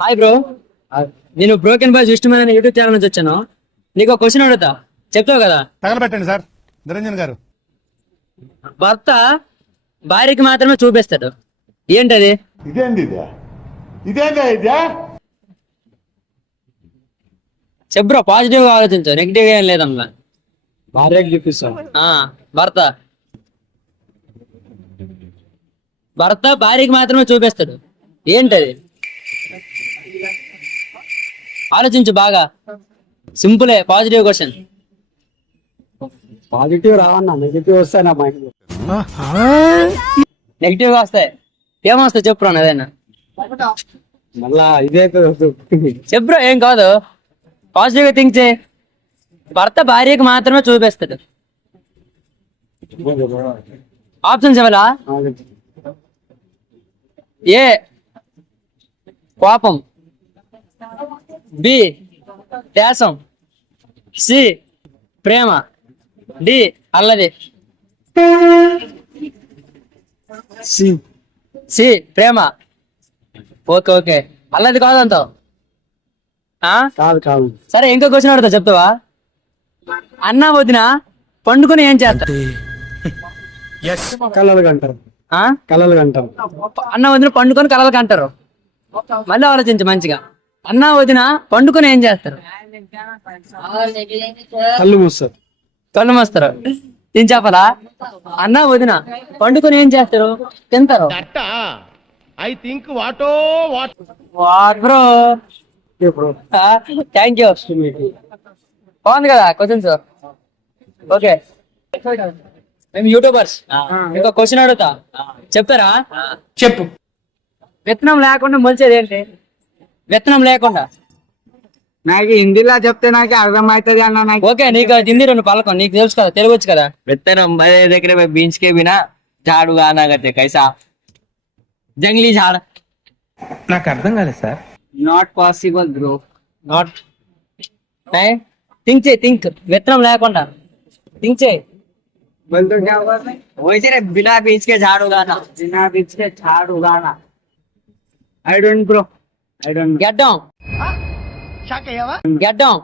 Hi bro, నేను broken boys విష్ణుమైన YouTube channel నుంచి వచ్చాను. నీకు ఒక క్వశ్చన్ అడుగుతా, చెప్తావు కదా? తగలబెట్టండి సార్ నిరంజన్ గారు. భర్త భార్యకి మాత్రమే చూపిస్తాడు, ఏంటది? చెప్పు బ్రో, పాజిటివ్ గా ఆలోచించు, నెగిటివ్ గా ఏం లేదమ్మా. భార్యకి చూపిస్తాం. భర్త భార్యకి మాత్రమే చూపిస్తాడు, ఏంటది? ఆలోచించు బాగా, సింపులే, పాజిటివ్ క్వశ్చన్. పాజిటివ్ రావన్నా, నెగిటివ్ వస్తాయి నా మైండ్. నెగిటివ్ గా వస్తాయి, ఏమొస్తాయి చెప్పు ఏదైనా. మళ్ళా ఇదే చెప్పు ఏం కాదు, పాజిటివ్ గా థింక్ చేయి. భర్త భార్యకి మాత్రమే చూపిస్తాడు. ఆప్షన్స్ ఇవ్వాలా? ఏ కోపం, బి దేశం, సి ప్రేమ, డి అల్లది. సి ప్రేమ. ఓకే ఓకే, అల్లది కాదంటావు? కాదు. సరే, ఇంకో క్వశ్చన్ అడుగుతా, చెప్తావా? అన్న వదిన పండుకొని ఏం చేస్తారు? కలలు కంటారు. అన్న వదిన పండుకొని కలలు కంటారు. మళ్ళీ ఆలోచించు మంచిగా. అన్న వదిన పండుకొని ఏం చేస్తారు? కళ్ళు మూస్తారు. కళ్ళు మూస్తారు. నేను చెప్పాలా? అన్న వదిన పండుకొని ఏం చేస్తారు? తింటారు. Bro thank you. బాగుంది కదా క్వశ్చన్స్? ఓకే, మేము యూట్యూబర్స్. ఇంకో క్వశ్చన్ అడుగుతా, చెప్తారా? చెప్పు. విత్తనం లేకుండా మొలిచేది ఏంటి? విత్తనం లేకుండా. నాకు హిందీలో చెప్తే నాకు అర్థమవుతుంది అన్న. ఓకే, నీకు హిందీ రెండు పలకం, నీకు తెలుసు కదా, తెలుగు వచ్చు కదా. वित्तनम मेरे देख रहे बीन्स के बिना झाड़ उगाना करते कैसा जंगली झाड़ నాకు అర్థం కాలేదు sir. Not possible bro. Not think చేయి, థింక్. విత్తనం లేకుండా థింక్ చేయి. बोल तो क्या हुआ? वैसे रे बिना बीन्स के झाड़ उगाना. बिना बीज के झाड़ उगाना. I don't bro. I don't. Get down. Get down.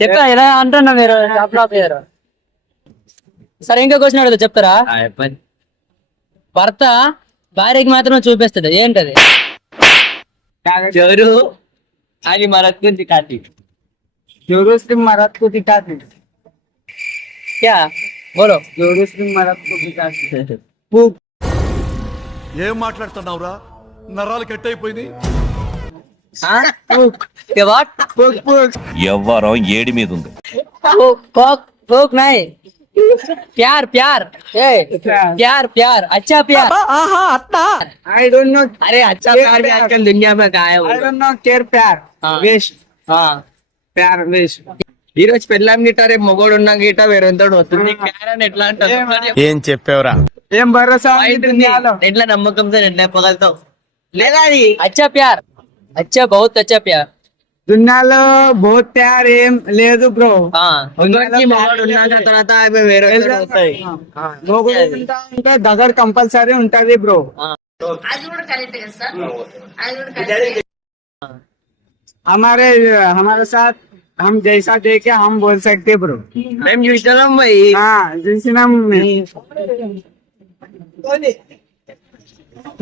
చెప్పా, ఇలా అంటున్నా మీరు చెప్పలేకపోయారు. సరే, ఇంకో క్వశ్చన్ అడుగుతా, చెప్తారా? భర్త భార్యకి మాత్రం చూపిస్తుంది, ఏంటది? चोरू आणि मरद को दिखाती. जोरू से मरद को दिखाती. क्या बोलो? जोरू से मरद को दिखाती. ఏం మాట్లాడుతున్నావురా? నరాలు కట్ అయిపోయింది. ఎవ్వరం ఏడి మీద ఉంది. नहीं प्यार प्यार प्यार प्यार अच्छा प्यार. I don't know. अरे अच्छा प्यार भी आजकल दुनिया में कहाँ है? I don't know. Care प्यार. Wish. ప్యార్ వేష్. ఈ రోజు పెళ్ళాం గిట్ట, రేపు మొగోడు ఉన్నాం గిట్ట వేరేంతో వస్తుంది. ప్యార్ అని ఎట్లా అంటారు? ఏం చెప్పావురా? ఏం భరోసా ఎట్లా నమ్మకంతో ఎట్లా చెప్పగలుగుతావు? లేదా అది अच्छा प्यार, अच्छा बहुत अच्छा प्यार. దునియాలో బహుత్ ప్యార్ ఏం లేదు బ్రో. మొగోడు ఉన్నాక తర్వాత వేరే ఉంటే దగ్గర కంపల్సరీ ఉంటది బ్రో. हमारे साथ हम जैसा देखे हम बोल सकते ब्रो. మేము చూసినాం పోయి. చూసినాం.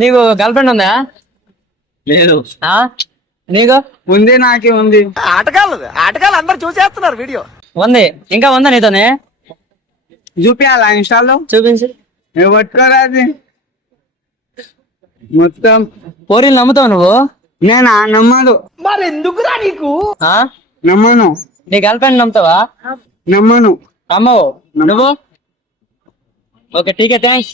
నీకు గర్ల్ ఫ్రెండ్ ఉందా? లేదు. నీకు ఉంది, నాకే ఉంది. ఆటగాళ్ళు అందరు చూసేస్తున్నారు వీడియో. ఉంది, ఇంకా ఉందా నీతోనే? చూపియాలా ఇన్స్టాలో? చూపించు. పట్టుకోరాది మొత్తం. పోరీలు నమ్ముతావు నువ్వు? నేనా? నమ్మదు. మరి ఎందుకురా నీకు? నమ్మను. నీ గర్ల్ ఫ్రెండ్ నమ్ముతావా? నమ్మను. అమ్మవు నువ్వు? ఓకే, ఠీకే, థ్యాంక్స్.